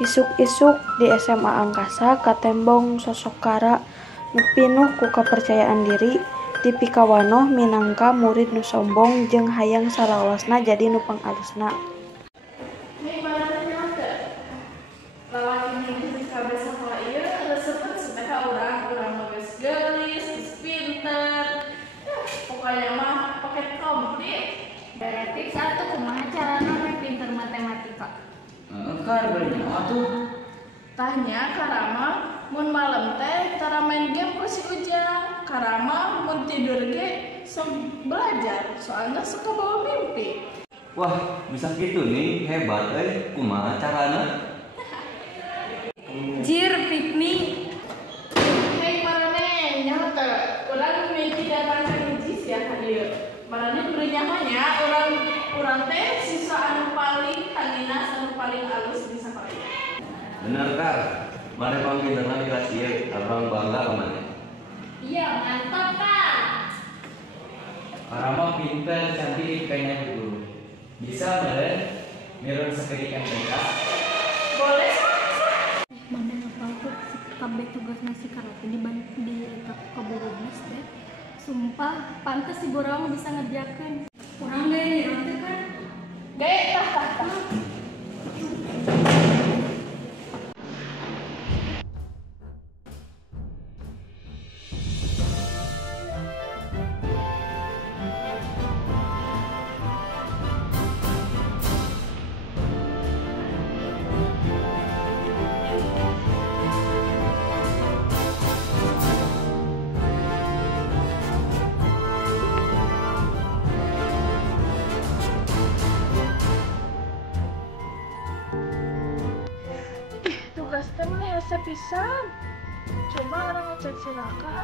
Isuk-isuk di SMA Angkasa katembong sosok Kara nu pinuh ku kapercayaan diri, dipikawanoh minangka murid nu sombong jeung hayang salawasna jadi nu pangalusna. Lalaki ini kabeh sakola ieu resepna sebenarnya urang geus geulis, geus pinter. Pokoknya mah paket komplit. Berarti satu kumaha carana rek pinter matematika? Kar beureun atuh. Tanya karama mun malam teh tara main game ku si Ujang. Karama mun tidur ge sok belajar, soalnya suka bawa mimpi. Wah, bisa gitu nih, hebat kumaha carana? Jir piknik. Hei marane nyaho teh, urang mimpi datang ka hiji sia ka dieu. Marane kudu nyamanya urang teh siswa anu paling tangina anu paling alus di sakola. Bener Kar, mane panggilna di kelas ieu, abang bangga ka mane. Iya, mantap Kak. Karama pinter, cantik, kayaknya guru. Bisa meren, mirun sekedik MTK. Boleh. Mana ngapalkeun kabeh tugasna si Karate di eta kaburu geus teh. Sumpah, pantes si Borang bisa ngerjakeun. Urang deh nyiram teh kan. Tah. Tugas teh mah hese pisan. Coba orang ngecek si Raka.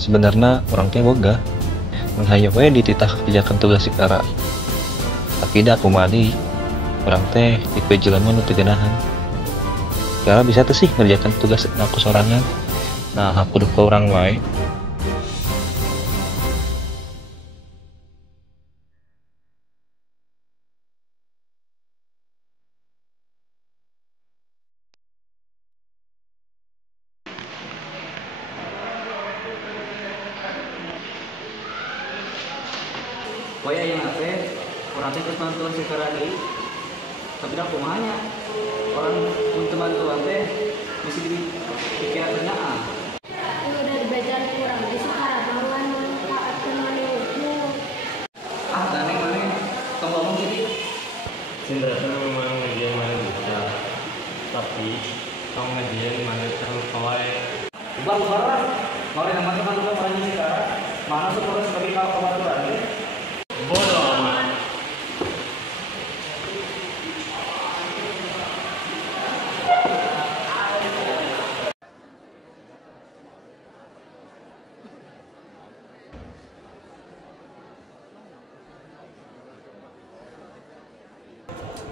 Sebenarnya orang teh boga menghayap we dititah kerjakan tugas si Kara, tapi dah kumali orang teh tipe jelema nu teu geunahan. Kara bisa tuh sih ngerjakan tugas aku sorangan, nah aku kudu ke orang wae. Poya yang ate, orang teh kesan tugas si Kara deui. Tapi dah kumahanya, orang mun teu bantuan teh mesti dipikirkeun naah. Udah belajar kurang di sekarang lawan manfaatkeun manehna. Tane mane tong ngomong jadi. Cinderella memang ngerjain mana bisa, tapi kamu ngerjain mana terlalu kawai. Ubar lah. Mari nama teman juga orangnya si Kara. Mana sekolah sebagai kabaturan deh. Bodoh amat.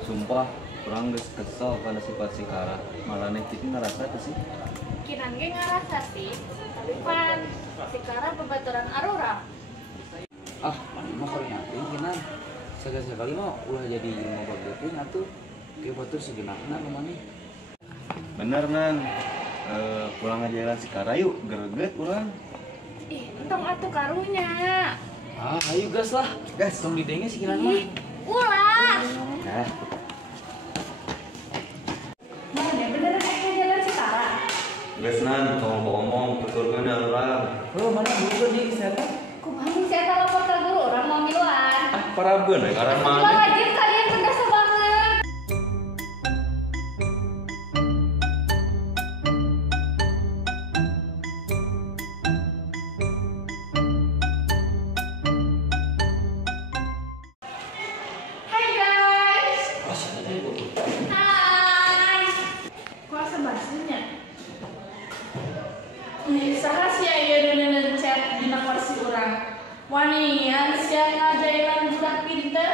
Sumpah, orang geus kesel pada sifat si Kara. Malah kita ngerasa tuh sih. Kirang ge ngarasa sih, tapi pan sekarang pembaturan arura. Mana mah kalau nyating kinan. Sekali-sekali mah ulah jadi ngobrol geuting atuh. Ge batur segenapna kemana? Bener nan. Pulang aja jalan si Kara yuk, greget urang. Ih, entong atuh karunya. Ayo gas lah. Gas, tong didenge si kinan mah. Ih, ulah. Mana bener kayak jalan Citara. Gas nan, tong ngomong tuturkeun urang. Mana dulu nih siapa? Kumaha saya telepon ke guru orang mau miluan. Parabeun we karan Pulang mana? rajin kalian tegas banget. orang. Wani, siang ngajainan budak pinter.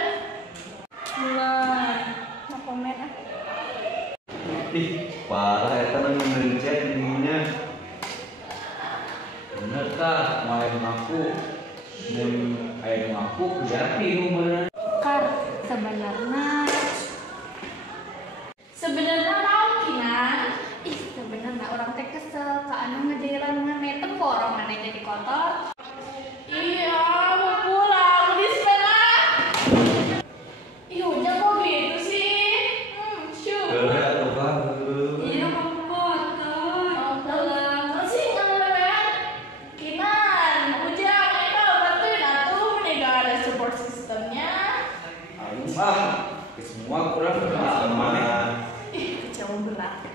Mulai no komen ah. Ih, parah eta mah ngencet ininya. Bener tah, main aku. Mun aya aku jadi umurna. Kar, sebenarnya naon kinan? Ih, sebenarnya orang teh kesel ka anu ngajailan mana temporong mana jadi kotor. Iya, mau pulang di sepeda. Ih, hujan kok gitu sih? Syuk. Iya, kamu kotor. Masih nggak Kinan, hujan mereka bantuin atuh, mereka ada support sistemnya. Ayo semua kurang sama. Ih, kecewa berat.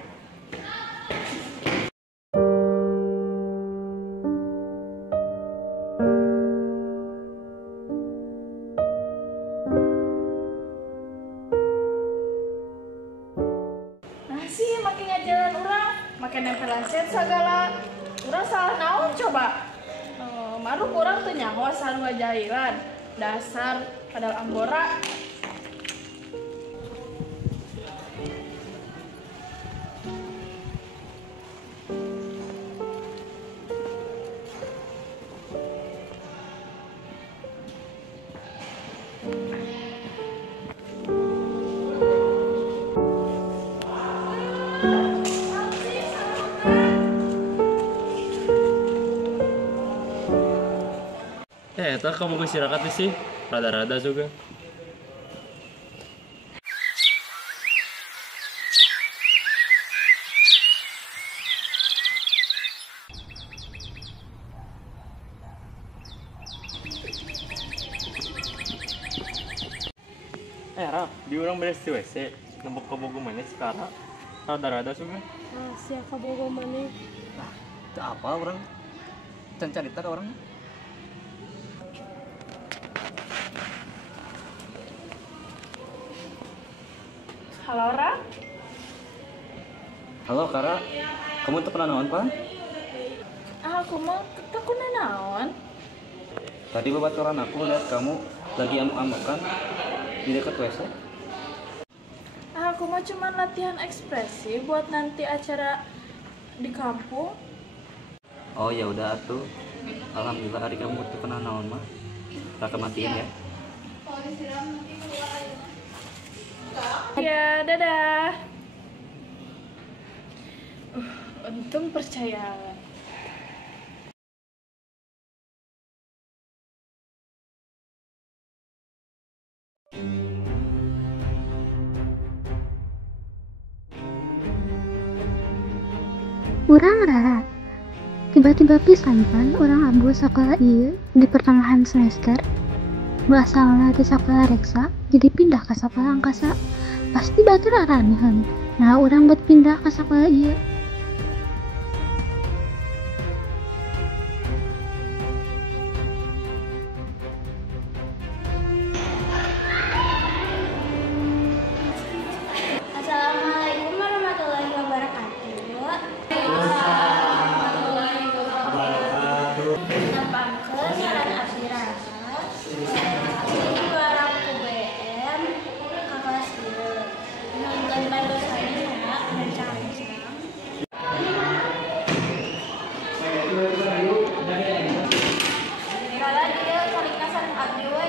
Nah sih, makin ngajalan orang, makin nempelan set segala. Orang salah naon coba. Maruk orang tuh nyaho asal ngajailan. Dasar kadal anggora. Eta kamu ke sirakat sih, rada-rada juga. Rap, di orang beres di WC, nembok kabogo mana sekarang, rada-rada juga. Siapa kabogo mana? Itu apa orang? Can carita orang. Halo, Ra? Halo Kara, kamu tuh pernah naon Pak? Aku mau takuna naon? Tadi babaturan aku lihat kamu lagi amuk-amukan di dekat WC. Aku mau cuma latihan ekspresi buat nanti acara di kampung. Oh ya udah atuh. Alhamdulillah hari kamu tuh pernah naon mah. Raka matiin ya. Ya, dadah. Untung percaya. Urang rara tiba-tiba pisan pan orang abu sekolah ieu di pertengahan semester asalna di sekolah reksa jadi pindah ke sekolah angkasa pasti batur aranehan. Nah orang buat pindah ke sekolah ieu Assalamualaikum warahmatullahi wabarakatuh. Nampangkeun ngaran abdi rasa. Ini warang UBM ka kelas 3. Nonton bandosanya ya, bencang-bencang. Kala dia kalingna sareng abdi we.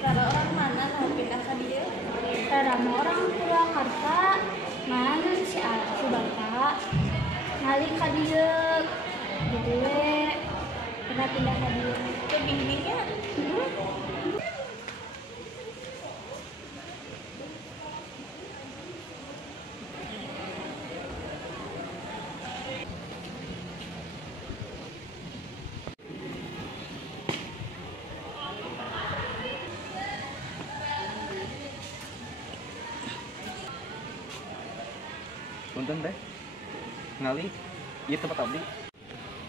Rara orang mana mau pindah ke dia? Rara mah orang Purwakarta. Mana si Bapak? Ngali ka dia. Gitu we. Pernah pindah ke dia. Ke bimbingnya. Punten deh. Ngali, ieu tempat abdi.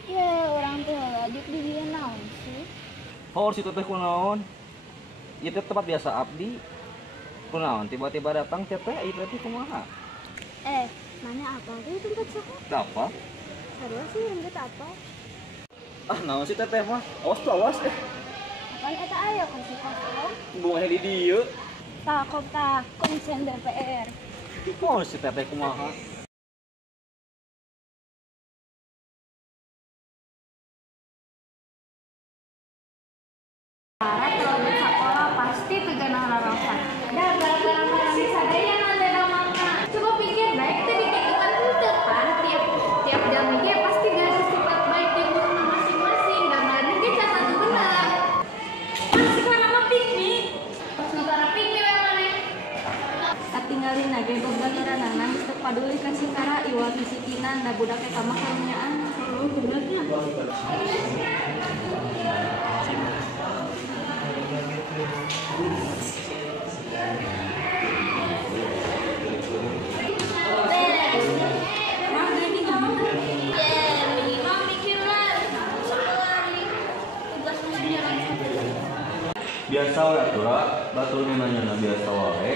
Ya orang teh lagi di dia naon sih? Oh, si teteh kunaon? Ieu teh tempat biasa abdi. Kunaon tiba-tiba datang teh ieu teh kumaha? Mana apa tuh tempat soko? Apa? Sarua sih rengget apa? Ah, naon si teteh mah? Awas tuh awas Kan eta aya kunci kosong. Bunga di dieu. Takut tak kuncen DPR. Oh, si teteh kumaha? Kalau di sekolah pasti tegangan rarasan. Dah barang-barang sih sadaya nanti makan. Coba pikir baik tuh di kehidupan itu kan tiap jam ini pasti gak sifat baik di guru masing-masing. Gambarnya dia catat benar. Masih kan nama piknik. Pas negara piknik yang mana? Tinggalin aja beban iranan untuk paduli kasih cara iwal bisikinan da budak eta mah karunyaan. Oh, benernya. Biasa wae atuh, batur nanya biasa wae.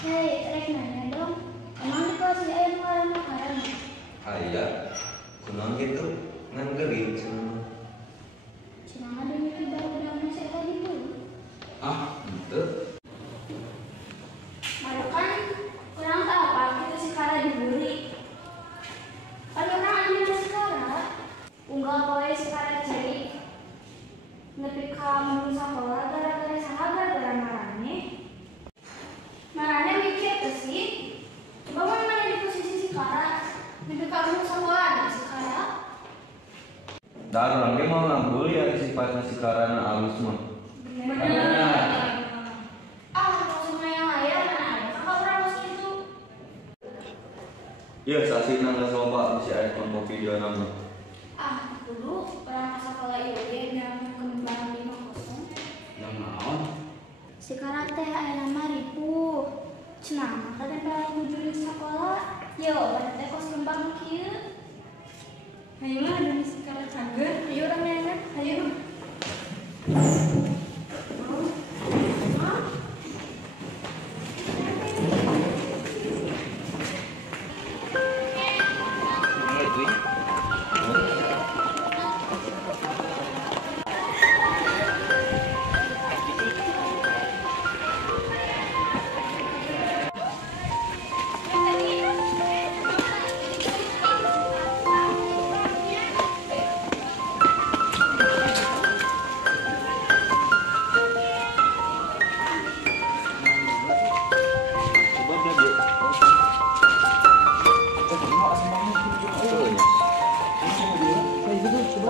Hei, rek nanya dong. Emang di kelas di ayam ngaran makaran? Aya, kunaon gitu? Ngan geuring cenah. Cenah ada mimpi baru masih tadi tuh. Ah, henteu. Baru kan kurang tak apa kita sekarang diburi. Kalau orang ambil sekarang, unggal poe sekarang ceri. Nepi ka mun sakola gara-gara sahabat gara marane. Marane mikir tuh sih. Coba mana di posisi sekarang. Nepi ka mun sakola ada sekarang. Da urang ge mau ngambul ya sifatna sikarana alus mah. Benar. Langsung ngayang-ngayang mana ada kakak orang gitu. Ieu sasina geus loba bisi aya kon kopi dia nama. Dulu orang sekolah ieu yang kembang 50. Yang naon? Sekarang teh aya nama ribu. Cenah mah kada ngujuli sekolah. Yo, teh kos kembang kieu. Hayu mah ada sekarang canggeun. Hayu urang nanya, hayu.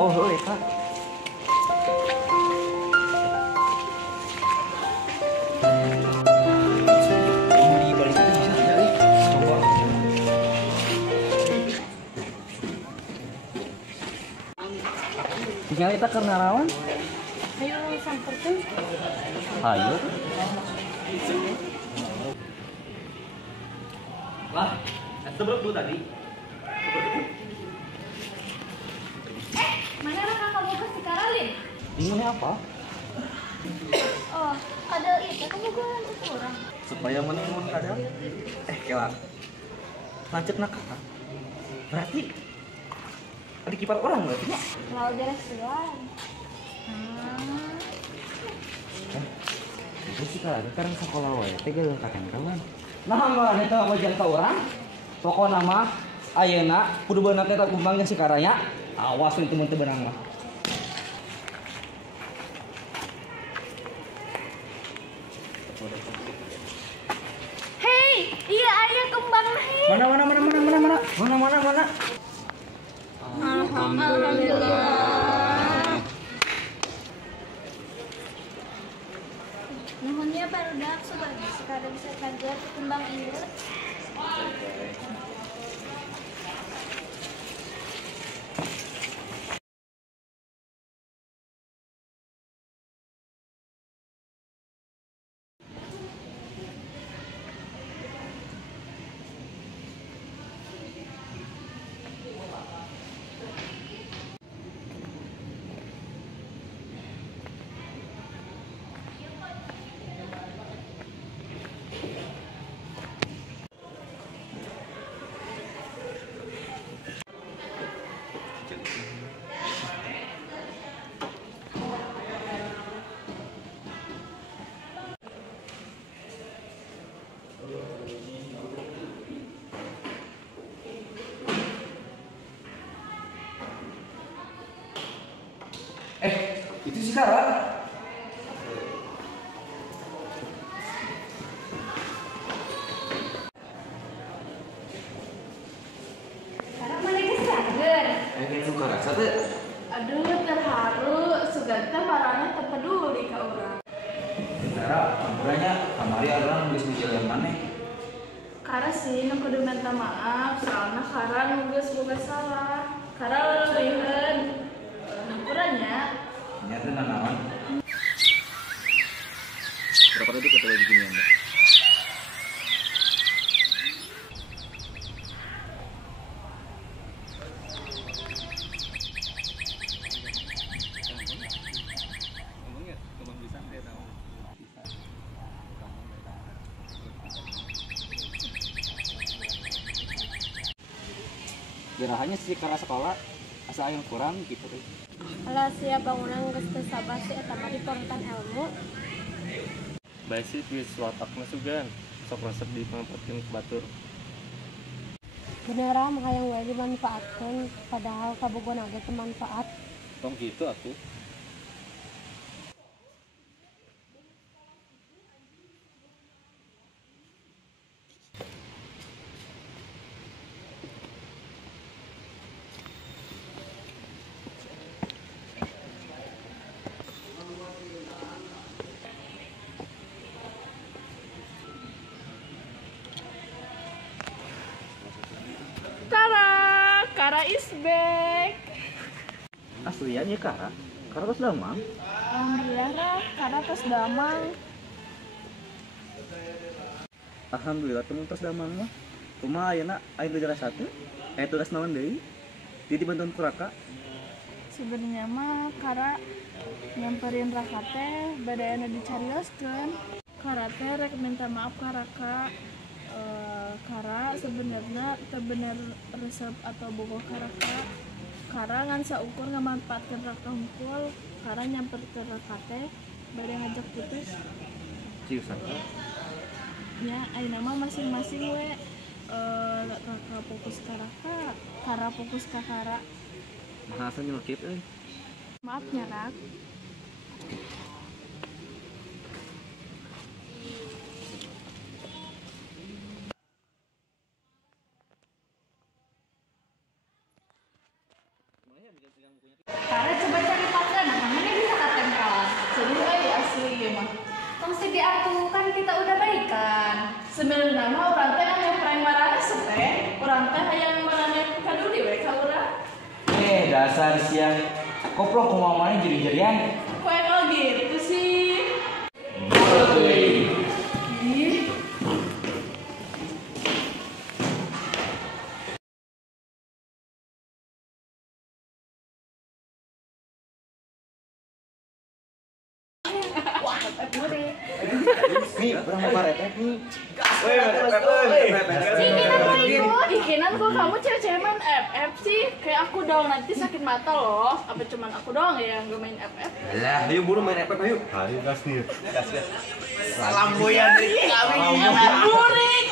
Oh, heuh eta. Tinggal kita ke narawan. Hayu samperkeun. Ayo. Lah, itu belum tadi. Mana orang kamu ke sekarang, Lin? Ini apa? Oh, ada itu kamu golan ke orang. Supaya menemukan kadang. Kelak. Lanjut nak. Berarti ada kiper orang berarti ya? Lalu beres doang. Itu sih sekarang sekolah wae teh geus kawan. Nah, mah eta wajan ka urang. Pokona mah ayeuna kudu beunang teh kumbangnya sekaranya. Awas itu mun teu beunang mah. Hei, iya ayah kembang hei. Mana. Alhamdulillah. barudak subagi sekada bisa kaget ketimbang ieu. Itu si Kara. Sekarang mana geus sager? Suka rasa teh. Aduh, terharu. Sugan teh marahnya teu peduli ka urang. Kara, ampuranya kamari orang geus ngejeleun maneh. Kara sih nu kudu minta maaf, soalna Kara nu geus boga salah. Kara leuweuhan. Hampuranya Nyata nanaon. Berapa detik atau lagi gini Anda? Gerahannya sih karena sekolah asa yang kurang gitu deh. Alah sia bangunan geus teu sabar si eta mah diportan ilmu. Baik sih geus watakna sugan. Sok resep dimanfaatkeun ku batur. Benerah makanya wae dimanfaatkeun padahal kabogoh ge teu manfaat. Tong gitu atuh. Tara, Kara is back. Aslian ya Kara. Kara terus damang. Alhamdulillah, Ra. Kara tos damang. Alhamdulillah temen terus damang mah. Kumaha ayeuna aya tugas 1, aya tugas naon deui? Di dibantuan ku Raka. Sebenarnya mah Kara nyamperin Raka teh badayana dicarioskeun. Kara teh rek minta maaf ka Raka. Kara sebenarnya teu bener resep atau bogoh ka Raka. Kara ngan saukur ngamanfaatkeun Raka hungkul. Kara nyamperkeun Raka teh bade ngajak putus. Ciusan. Ya, ayeuna mah masing-masing we Raka fokus ka Raka, Kara fokus ka Kara. Nah, asa nyelkit euy. Maaf nya, Rak. Kara coba cari partner, namanya bisa katempel. Seru asli ya mah. Tong si diatu kan kita udah baikan. Sebenarnya mah urang teh anu prank marane teh, urang teh hayang marane kaduli we ka urang. Dasar siang. Koplok kumamane jadi-jadian. Koe kalau gitu sih. Ih, Nih, urang mau parepet nih. Ikinan kok kamu cewek-cewek main FF sih? Kayak aku dong, nanti sakit mata loh. Apa cuman aku doang ya yang gak main FF? Lah, ayo buru main FF ayo. Ayo gas nih. Salam boyan dari kami. Burik.